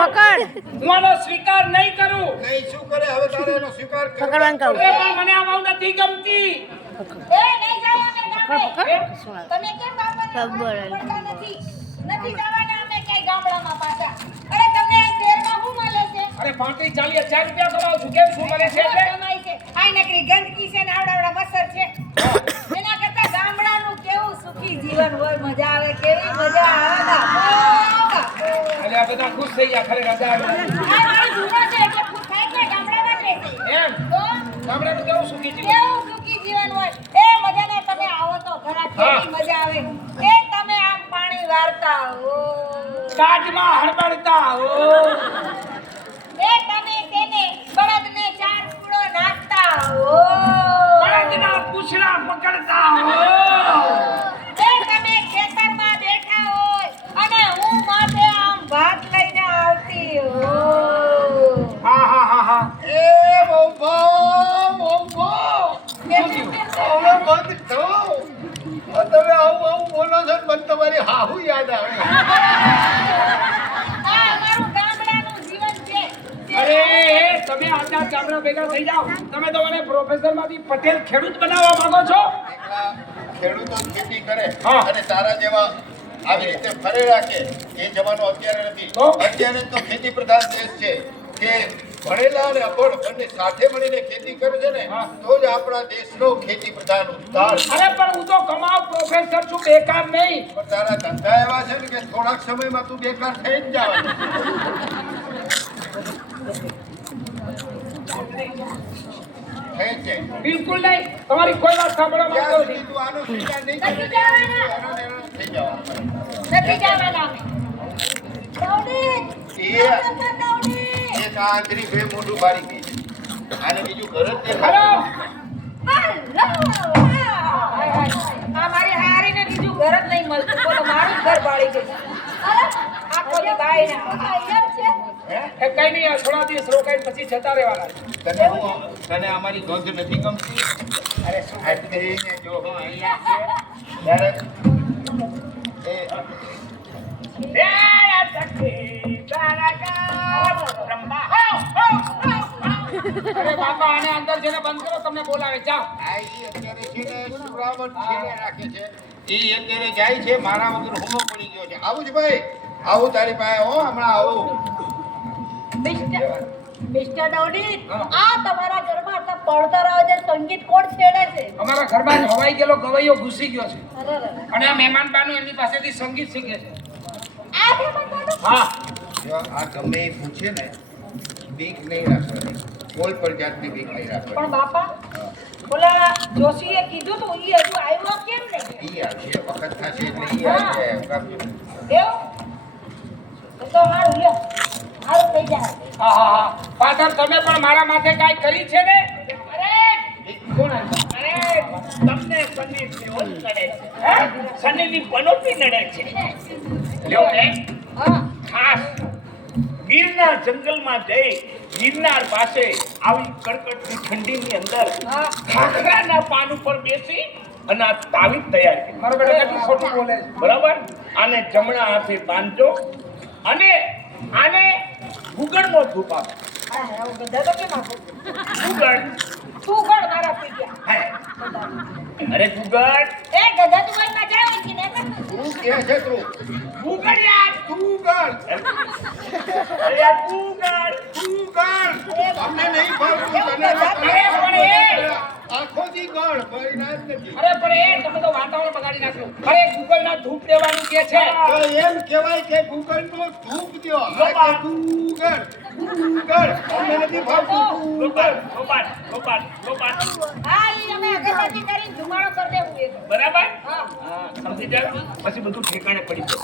પકડ. હું આનો સ્વીકાર નહીં કરું. નહીં શું કરે હવે તારે એનો સ્વીકાર કરવો પકડવાનું કહું. અરે પણ મને આ બહુ નથી ગમતી. એ નહીં જાવ અમે ગામડે. પકડ. શું આવે? તમે કેમ બાપાને ખબર પડતા નથી જવાના અમે ક્યાંય ગામડામાં પાછા. અરે તમને આ શહેરમાં શું મળે છે? અરે 35-40 હજાર રૂપિયા કમાઉં છું. કેમ શું મળે છે એટલે? કમાઈ છે. આઈ નકરી ગંદકી છે ને આવડા મસર છે. એના કરતા ગામડાનું કેવું સુખી જીવન હોય, મજા આવે, કેવી મજા આવે બાપા. એટલે આ બધા ખુશ થઈ ગયા ખરેખર. આ મારો જૂનો છે એટલે ખુશ થાય છે, ગામડામાં જ રહેશે. એમ તો ગામડાનું કેવું સુખી જીવન? કેવું સુખી જીવન હોય. એ મજાને તમે આવો તો ઘણા કેવી મજા આવે. એ તમે આમ પાણી વારતા હો. કાચમાં હળબળતા હો. એ તમે તેને બળદને ચાર પૂળો નાખતા હો. બળદના પૂંછડા પકડતા હો. એ તમે ખેતરમાં બેઠા હોય અને હું માથે આમ ભાત લઈને આવતી હો. હા હા હા હા. એ બહુ હવે બંધ થાઓ. તમે આવું બોલો છો ને મને તમારી હાહુ યાદ આવે. આ અમારું ગામડાનું જીવન છે. અરે તમે આટલા ગામડા ભેગા થઈ જાઓ. તમે તો મને પ્રોફેસરમાંથી પટેલ ખેડૂત બનાવવા માંગો છો? એકલા ખેડૂતો જ ખેતી કરે હા. અને તારા જેવા આવી રીતે ફરે રાખે એ જમાનો અત્યારે નથી. તો? અત્યારે તો ખેતી પ્રધાન દેશ છે કે ભણેલા અને અભણ બંને સાથે મળીને ખેતી કરે છે ને હા. તો જ આપણા દેશનો ખેતી પ્રધાન ઉદ્ધાર છે. અરે પણ હું તો કમાવ પ્રોફેસર છું, બેકાર નહીં. પણ તારા ધંધા એવા છે ને કે થોડાક સમયમાં તું બેકાર થઈ જ જવાનું. થઈ જ જાય. બિલકુલ નહીં. તમારી કોઈ વાત સાંભળવા જ્યાં માંગતો સુધી નથી. તું આનો સ્વીકાર નહીં નથી કરે, જવાના. હેરાન થઈ જવાનું. નથી જવાના અમે. દોડી. એક આ આંતરી બે મોઢું બાળી ગઈ છે. આને બીજું ઘર જ હલો. દેખાય. આ મારી હારીને બીજું ઘર જ નહીં મળતું. બોલો મારું જ ઘર બાળી ગયું. આખો દી બાઈને એમ છે. એ કઈ નહીં, આ થોડા દિવસ રોકાઈને પછી જતા રહેવાના છે. તને અમારી ગંધ નથી ગમતી? અરે શું આ કરીને જો હો અહીંયા છે. ત્યારે એ જય સખી તારકા બ્રહ્મા. હો, હો, હો, હો. અરે બાપા આને અંદર જેને બંધ કરો, તમને બોલાવે. જાઓ. આ ઈ અત્યારે છે ને સુરાવટ છેડે રાખે છે. ઈ અત્યારે જાય છે મારા વગર હુમો પડી ગયો છે. આવું જ ભાઈ, આવું તારી પાસે હો, હમણાં આવું. મિસ્ટર દોડી, આ તમારા ઘરમાં આટલા પડતર આવે છે, સંગીત કોણ છેડે છે? અમારા ઘરમાં જ હવાઈ ગયેલો ગવૈયો ઘૂસી ગયો છે અરે અને આ મહેમાનબાનું એમની પાસેથી સંગીત શીખે છે. આ બે બતાડો. હા. જો આ ગમે એ પૂછે ને બીક નહીં રાખવાની. કોઈ પણ જાતની બીક નહીં રાખવાની. પણ બાપા બોલા જોશીએ કીધું તો ઈ હજુ આવ્યો કેમ નહીં? ઈ આવશે, વખત થશે એટલે ઈ આવશે. એવું તો હારું લ્યો, હારું થઈ જાય. હા હા હા. પાછળ તમે પણ મારા માથે કાંઈ કરી છે ને? અરે કોણ આવ્યું? અરે તમને સનીની ઓલ નડે છે. હે? સનીની પનોતી નડે છે. લ્યો ને હા ખાસ ગીરના જંગલમાં જઈ ગિરનાર પાસે આવી કડકડતી ઠંડીની અંદર હા ખાખરાના પાન ઉપર બેસી અને આ તાવીજ તૈયાર કરી. મારો બેટો કેટલું ખોટું બોલે છે. બરાબર? આને જમણા હાથે બાંધજો અને આને ગુગળનો ધૂપ આપો. હા હવે ગધા તો કેમ આપો? ગુગળ. તું ગણ મારા પી ગયા. હે. અરે ગુગળ. એ ગધા તું ગણ ના જાય છે ને એટલે. તું કે છે તું? ગુગળ યાર. તું ગણ. અરે યાર ગુગળ. તું ગણ. અમને નહીં ફાવતું, તને અરે પણ એ આખો દી ગણ, કોઈ ના જ નથી. અરે પણ એ તમે તો વાતાવરણ બગાડી નાખ્યું. અરે ગૂગલના ધૂપ દેવાનું કે છે. તો એમ કહેવાય કે ગૂગલનો ધૂપ દ્યો. આ કે ગૂગલ. ગૂગલ. અમને નથી ફાવતું. ગોપાલ ગોપાલ ગોપાલ ગોપાલ. હા ઈ અમે અગરબત્તી કરીને ધુમાડો કરી દેવું એ તો. બરાબર? હા હા સમજી જાવ પછી બધું ઠેકાણે પડી જશે.